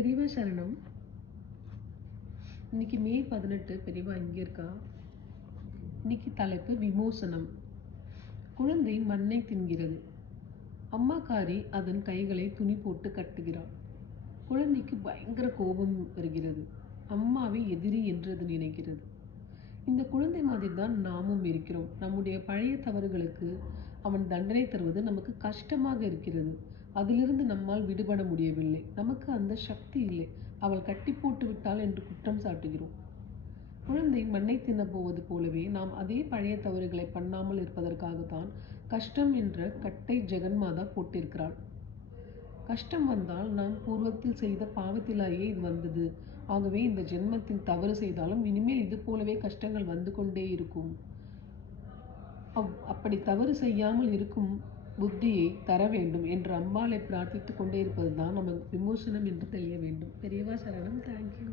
பெரியவா சரணம். இன்னைக்கு மே 18. பெரியவா இங்கே இருக்கா. இன்னைக்கு தலைப்பு விமோசனம். குழந்தை மண்ணை தின்கிறது. அம்மாக்காரி அதன் கைகளை துணி போட்டு கட்டுகிறாள். குழந்தைக்கு பயங்கர கோபம் வருகிறது. அம்மாவை எதிரி என்று அது நினைக்கிறது. இந்த குழந்தை மாதிரி தான் நாமும் இருக்கிறோம். நம்முடைய பழைய தவறுகளுக்கு அவன் தண்டனை தருவது நமக்கு கஷ்டமாக இருக்கிறது. அதிலிருந்து நம்மால் விடுபட முடியவில்லை. நமக்கு அந்த சக்தி இல்லை. அவள் கட்டி போட்டு விட்டாள் என்று குற்றம் சாட்டுகிறோம். குழந்தை மண்ணை தின்னப் போவது போலவே நாம் அதே பழைய தவறுகளை பண்ணாமல் இருப்பதற்காகத்தான் கஷ்டம் என்ற கட்டை ஜெகன்மாதா போட்டிருக்கிறாள். கஷ்டம் வந்தால் நாம் பூர்வத்தில் செய்த பாவத்திலேயே இது வந்தது. ஆகவே இந்த ஜென்மத்தில் தவறு செய்தாலும் இனிமேல் இது போலவே கஷ்டங்கள் வந்து கொண்டே இருக்கும். அப்படி தவறு செய்யாமல் இருக்கும் புத்தியை தர வேண்டும் என்று அம்பாளை பிரார்த்தித்து கொண்டே இருப்பது தான் நமக்கு விமோசனம் என்று தெரிய வேண்டும். பெரியவா சரணம். தேங்க்யூ.